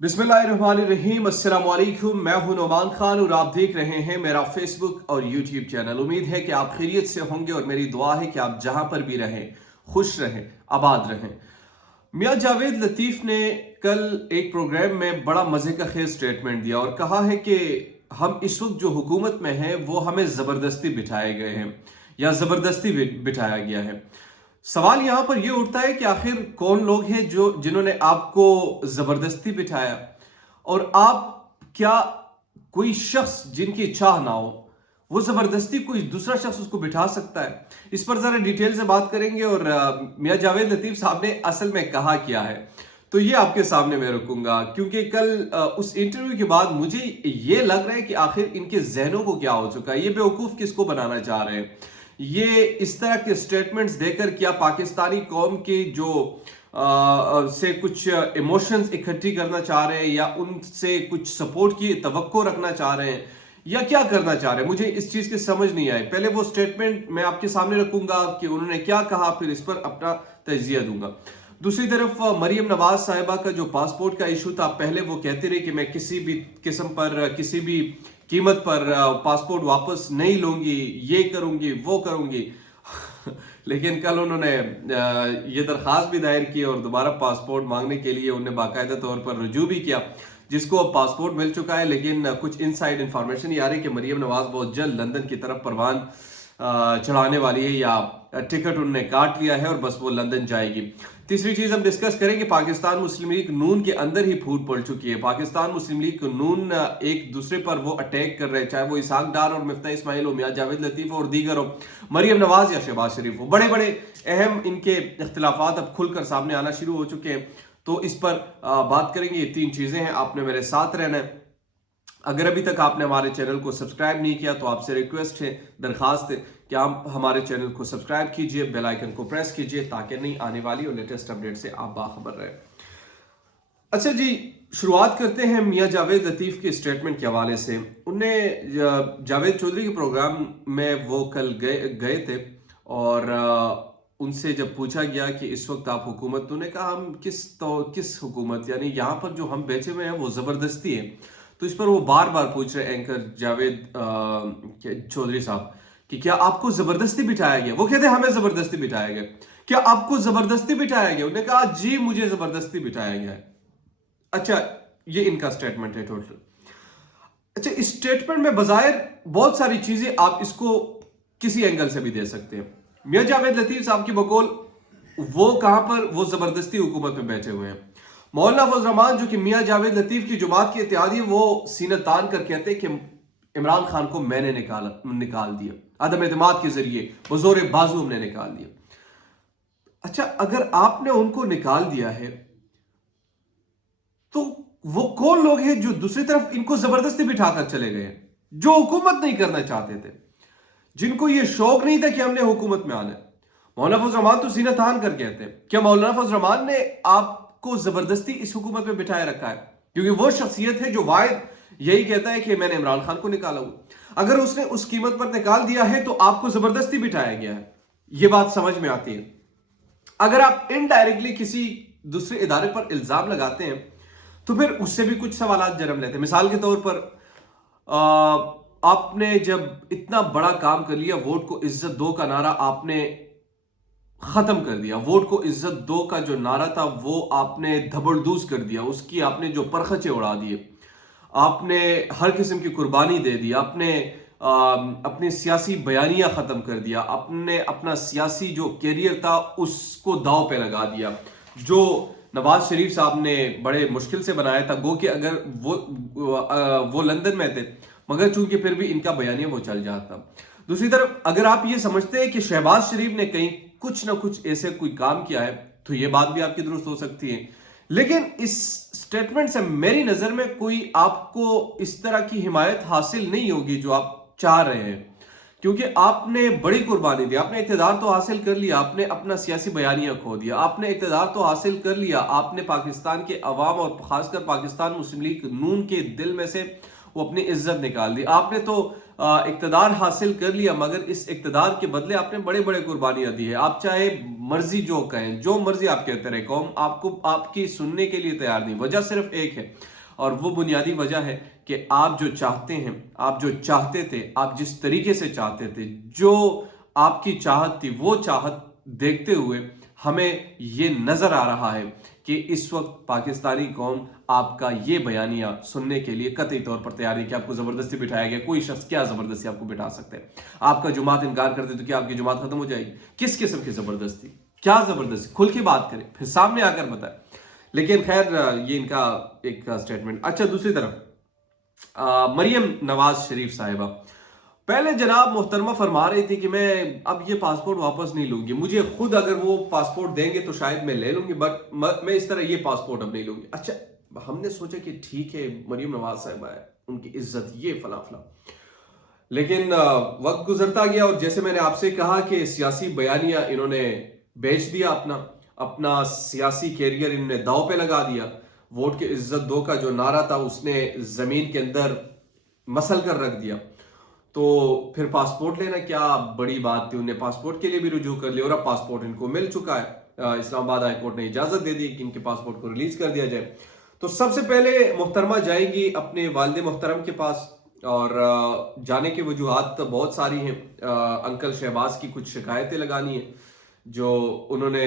बिस्मिल्लाहिर्रहमानिर्रहीम, अस्सलाम वालेकुम। मैं हूं नोमान खान और आप देख रहे हैं मेरा फेसबुक और यूट्यूब चैनल। उम्मीद है कि आप खैरियत से होंगे और मेरी दुआ है कि आप जहां पर भी रहें खुश रहें, आबाद रहें। मियां जावेद लतीफ़ ने कल एक प्रोग्राम में बड़ा मज़े का खेल स्टेटमेंट दिया और कहा है कि हम इस वक्त जो हुकूमत में हैं वो हमें ज़बरदस्ती बिठाए गए हैं या ज़बरदस्ती बिठाया गया है। सवाल यहाँ पर यह उठता है कि आखिर कौन लोग हैं जो जिन्होंने आपको ज़बरदस्ती बिठाया, और आप क्या कोई शख्स जिनकी चाह ना हो वो ज़बरदस्ती कोई दूसरा शख्स उसको बिठा सकता है? इस पर ज़रा डिटेल से बात करेंगे और मियां जावेद लतीफ़ साहब ने असल में कहा क्या है तो ये आपके सामने मैं रखूंगा, क्योंकि कल उस इंटरव्यू के बाद मुझे ये लग रहा है कि आखिर इनके जहनों को क्या हो चुका है, ये बेवकूफ़ किसको बनाना चाह रहे हैं। ये इस तरह के स्टेटमेंट्स देकर क्या पाकिस्तानी कौम की जो से कुछ इमोशंस इकट्ठी करना चाह रहे हैं या उनसे कुछ सपोर्ट की तवक्को रखना चाह रहे हैं या क्या करना चाह रहे हैं, मुझे इस चीज़ की समझ नहीं आई। पहले वो स्टेटमेंट मैं आपके सामने रखूंगा कि उन्होंने क्या कहा, फिर इस पर अपना तजिया दूंगा। दूसरी तरफ मरियम नवाज साहिबा का जो पासपोर्ट का इशू था, पहले वो कहती रही कि मैं किसी भी किस्म पर किसी भी कीमत पर पासपोर्ट वापस नहीं लूंगी, ये करूंगी वो करूंगी लेकिन कल उन्होंने ये दरख्वास्त भी दायर की और दोबारा पासपोर्ट मांगने के लिए उन्हें बाकायदा तौर पर रुजू भी किया, जिसको अब पासपोर्ट मिल चुका है। लेकिन कुछ इनसाइड इंफॉर्मेशन ये आ रही है कि मरियम नवाज बहुत जल्द लंदन की तरफ परवान चढ़ाने वाली है या टिकट उन्होंने काट लिया है और बस वो लंदन जाएगी। तीसरी चीज हम डिस्कस करेंगे, पाकिस्तान मुस्लिम लीग नून के अंदर ही फूट पड़ चुकी है। पाकिस्तान मुस्लिम लीग नून एक दूसरे पर वो अटैक कर रहे हैं, चाहे वो इसहाक डार और मिफ्ता इस्माइल हो, मियां जावेद लतीफ और दीगर हो, मरियम नवाज या शहबाज शरीफ हो। बड़े बड़े अहम इनके इख्तिलाफात अब खुलकर सामने आना शुरू हो चुके हैं, तो इस पर बात करेंगे। ये तीन चीजें हैं, आपने मेरे साथ रहना है। अगर अभी तक आपने हमारे चैनल को सब्सक्राइब नहीं किया तो आपसे रिक्वेस्ट है, दरखास्त है कि आप हमारे चैनल को सब्सक्राइब कीजिए, बेल आइकन को प्रेस कीजिए ताकि नई आने वाली और लेटेस्ट अपडेट से आप बाखबर रहें। अच्छा जी, शुरुआत करते हैं मियां जावेद लतीफ़ के स्टेटमेंट के हवाले से। उन्हें जावेद चौधरी के प्रोग्राम में वो कल गए थे और उनसे जब पूछा गया कि इस वक्त आप हुकूमत, तो उन्होंने कहा हम किस हुकूमत, यानी यहाँ पर जो हम बैठे हुए हैं वो ज़बरदस्ती है। तो इस पर वो बार बार पूछ रहे एंकर जावेद चौधरी साहब कि क्या आपको जबरदस्ती बिठाया गया? वो कहते हमें जबरदस्ती बिठाया गया। क्या आपको जबरदस्ती बिठाया गया? उन्होंने कहा जी मुझे जबरदस्ती बिठाया गया है। अच्छा, ये इनका स्टेटमेंट है टोटल। अच्छा, इस स्टेटमेंट में बजायर बहुत सारी चीजें आप इसको किसी एंगल से भी दे सकते हैं। मियां जावेद लतीफ साहब की बकौल वो कहां पर वो जबरदस्ती हुकूमत में बैठे हुए हैं। मौलाना फजल रहमान जो कि मियां जावेद लतीफ की जमात के इत्तेहादी, वो सीना तान कर कहते हैं कि इमरान खान को मैंने निकाल दिया, अदम एतमाद के जरिए बजोर बाजू हमने निकाल दिया। अच्छा, अगर आपने उनको निकाल दिया है तो वो कौन लोग हैं जो दूसरी तरफ इनको जबरदस्ती बिठाकर चले गए, जो हुकूमत नहीं करना चाहते थे, जिनको ये शौक नहीं था कि हमने हुकूमत में आना है? मौलाना फजल रहमान तो सीना तान कर कहते हैं, क्या मौलाना फजल रहमान ने आपको जबरदस्ती इस हुकूमत में बिठाए रखा है? क्योंकि वो शख्सियत है जो वाहिद यही कहता है कि मैंने इमरान खान को निकाला हुआ। अगर उसने उस कीमत पर निकाल दिया है तो आपको जबरदस्ती बिठाया गया है, यह बात समझ में आती है। अगर आप इनडायरेक्टली किसी दूसरे इदारे पर इल्जाम लगाते हैं तो फिर उससे भी कुछ सवालात जन्म लेते हैं। मिसाल के तौर पर आपने जब इतना बड़ा काम कर लिया, वोट को इज्जत दो का नारा आपने खत्म कर दिया, वोट को इज्जत दो का जो नारा था वो आपने धबड़दूस कर दिया, उसकी आपने जो परखचे उड़ा दिए, आपने हर किस्म की कुर्बानी दे दी, आपने अपनी सियासी बयानियां खत्म कर दिया, आपने अपना सियासी जो कैरियर था उसको दांव पे लगा दिया, जो नवाज शरीफ साहब ने बड़े मुश्किल से बनाया था। गो कि अगर वो लंदन में थे, मगर चूंकि फिर भी इनका बयानिया वो चल जाता। दूसरी तरफ अगर आप ये समझते हैं कि शहबाज शरीफ ने कहीं कुछ ना कुछ ऐसे कोई काम किया है तो ये बात भी आपकी दुरुस्त हो सकती है, लेकिन इस स्टेटमेंट से मेरी नजर में कोई आपको इस तरह की हिमायत हासिल नहीं होगी जो आप चाह रहे हैं, क्योंकि आपने बड़ी कुर्बानी दी, आपने इक़्तिदार तो हासिल कर लिया, आपने अपना सियासी बयानिया खो दिया, आपने इक़्तिदार तो हासिल कर लिया, आपने पाकिस्तान के अवाम और खासकर पाकिस्तान मुस्लिम लीग नून के दिल में से वो अपनी इज्जत निकाल दी, आपने तो इक़्तिदार हासिल कर लिया, मगर इस इक़्तिदार के बदले आपने बड़े बड़े कुर्बानियां दी है। आप चाहे مرضی جو کہیں, جو مرضی آپ کہتے رہے, قوم آپ کی سننے کے لیے تیار نہیں. وجہ صرف ایک ہے, اور وہ بنیادی وجہ ہے کہ آپ جو چاہتے ہیں, آپ جو چاہتے تھے, آپ جس طریقے سے چاہتے تھے, جو آپ کی چاہت تھی, وہ چاہت دیکھتے ہوئے ہمیں یہ نظر آ رہا ہے کہ اس وقت پاکستانی قوم آپ کا یہ بیانیہ سننے کے لیے قطعی طور پر تیار ہے کہ آپ کو زبردستی بٹھایا گیا. کوئی شخص کیا زبردستی آپ کو بٹھا سکتے ہیں؟ آپ کا جماعت انکار کرتے تو کیا آپ کی جماعت ختم ہو جائے گی؟ کس قسم کی زبردستی, کیا زبردستی؟ کھل کے بات کریں, پھر سامنے آ کر بتائیں. لیکن خیر, یہ ان کا ایک سٹیٹمنٹ. اچھا, دوسری طرف مریم نواز شریف صاحبہ پہلے جناب محترمہ فرما رہی تھی کہ میں اب یہ پاسپورٹ واپس نہیں لوں گی, مجھے خود اگر وہ پاسپورٹ دیں گے تو شاید میں لے لوں گی, بٹ میں اس طرح یہ پاسپورٹ اب نہیں لوں گی. اچھا, ہم نے سوچا کہ ٹھیک ہے مریم نواز صاحبہ ہے, ان کی عزت, یہ فلاں فلاں. لیکن وقت گزرتا گیا, اور جیسے میں نے آپ سے کہا کہ سیاسی بیانیہ انہوں نے بیچ دیا, اپنا سیاسی کیریئر انہوں نے داؤ پہ لگا دیا. ووٹ کے عزت دو کا جو نعرہ تھا اس نے زمین کے اندر مسل کر رکھ دیا. تو پھر پاسپورٹ لینا کیا بڑی بات تھی, انہیں پاسپورٹ کے لیے بھی رجوع کر لیا, اور اب پاسپورٹ ان کو مل چکا ہے. اسلام آباد ہائی کورٹ نے اجازت دے دی کہ ان کے پاسپورٹ کو ریلیز کر دیا جائے. تو سب سے پہلے محترمہ جائیں گی اپنے والد محترم کے پاس, اور جانے کی وجوہات بہت ساری ہیں. انکل شہباز کی کچھ شکایتیں لگانی ہیں جو انہوں نے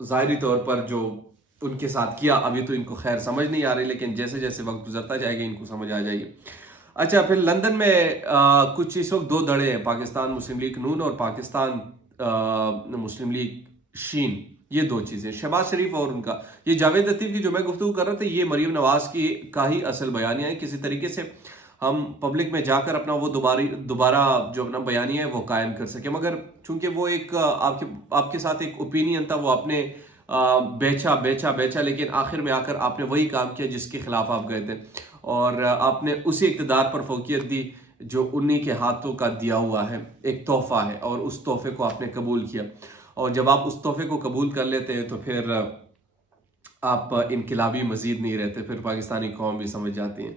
ظاہری طور پر جو ان کے ساتھ کیا, ابھی تو ان کو خیر سمجھ نہیں آ رہی, لیکن جیسے جیسے وقت گزرتا جائے گا ان کو سمجھ آ جائے گی. اچھا, پھر لندن میں کچھ اس وقت دو دھڑے ہیں, پاکستان مسلم لیگ نون اور پاکستان مسلم لیگ شین. یہ دو چیزیں, شہباز شریف اور ان کا, یہ جاوید لطیف کی جو میں گفتگو کر رہا تھا, یہ مریم نواز کا ہی اصل بیانیہ ہے. کسی طریقے سے ہم پبلک میں جا کر اپنا وہ دوبارہ جو اپنا بیانیہ ہے وہ قائم کر سکیں, مگر چونکہ وہ ایک آپ کے ساتھ ایک اوپینین تھا, وہ آپ نے بیچا, لیکن آخر میں آ کر آپ نے وہی کام کیا جس کے خلاف آپ گئے تھے, اور آپ نے اسی اقتدار پر فوقیت دی جو انہی کے ہاتھوں کا دیا ہوا ہے, ایک تحفہ ہے, اور اس تحفے کو آپ نے قبول کیا. اور جب آپ اس تحفے کو قبول کر لیتے ہیں تو پھر آپ انقلابی مزید نہیں رہتے, پھر پاکستانی قوم بھی سمجھ جاتی ہیں.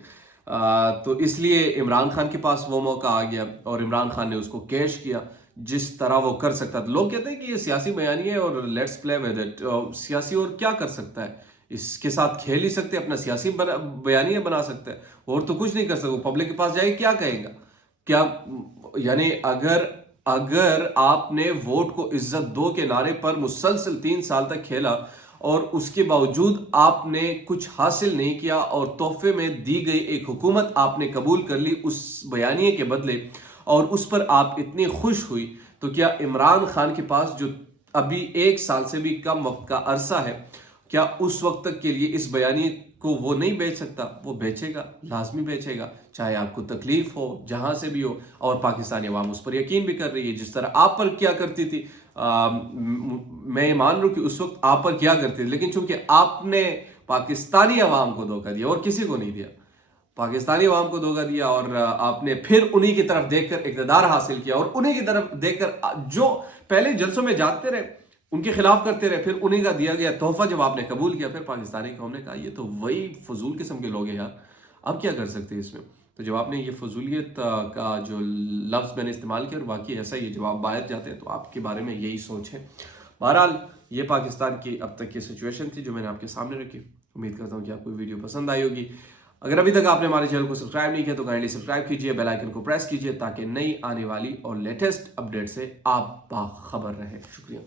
تو اس لیے عمران خان کے پاس وہ موقع آ گیا, اور عمران خان نے اس کو کیش کیا جس طرح وہ کر سکتا تھا. لوگ کہتے ہیں کہ یہ سیاسی بیانیہ ہے اور لیٹس پلے ود اٹ, سیاسی اور کیا کر سکتا ہے, اس کے ساتھ کھیل ہی سکتے, اپنا سیاسی بیانیہ بنا سکتا ہے, اور تو کچھ نہیں کر سکتا. پبلک کے پاس جائے کیا کہے گا, کیا یعنی اگر آپ نے ووٹ کو عزت دو کے نعرے پر مسلسل 3 سال تک کھیلا, اور اس کے باوجود آپ نے کچھ حاصل نہیں کیا, اور تحفے میں دی گئی ایک حکومت آپ نے قبول کر لی اس بیانیے کے بدلے, اور اس پر آپ اتنی خوش ہوئی, تو کیا عمران خان کے پاس جو ابھی 1 سال سے بھی کم وقت کا عرصہ ہے, کیا اس وقت تک کے لیے اس بیانیے کو وہ نہیں بیچ سکتا؟ وہ بیچے گا, لازمی بیچے گا, چاہے آپ کو تکلیف ہو, جہاں سے بھی ہو. اور پاکستانی عوام اس پر یقین بھی کر رہی ہے, جس طرح آپ پر کیا کرتی تھی. میں یہ مان رہا ہوں کہ اس وقت آپ پر کیا کرتی تھی, لیکن چونکہ آپ نے پاکستانی عوام کو دھوکہ دیا اور کسی کو نہیں دیا, پاکستانی عوام کو دھوکہ دیا, اور آپ نے پھر انہی کی طرف دیکھ کر اقتدار حاصل کیا, اور انہی کی طرف دیکھ کر جو پہلے جلسوں میں جاتے رہے ان کے خلاف کرتے رہے, پھر انہی کا دیا گیا تحفہ جب آپ نے قبول کیا, پھر پاکستانی قوم نے کہا یہ تو وہی فضول قسم کے لوگ ہیں یار, اب کیا کر سکتے ہیں اس میں. تو جب آپ نے یہ فضولیت کا جو لفظ میں نے استعمال کیا, اور واقعی ایسا ہی ہے, جب آپ باہر جاتے ہیں تو آپ کے بارے میں یہی سوچ ہے. بہرحال یہ پاکستان کی اب تک کی سچویشن تھی جو میں نے آپ کے سامنے رکھی. امید کرتا ہوں کہ آپ کو ویڈیو پسند آئی ہوگی. اگر ابھی تک آپ نے ہمارے چینل کو سبسکرائب نہیں کیا تو کائنڈلی سبسکرائب کیجئے, بیل آئیکن کو پریس کیجئے, تاکہ نئی آنے والی اور لیٹسٹ اپڈیٹ سے آپ باخبر رہیں. شکریہ.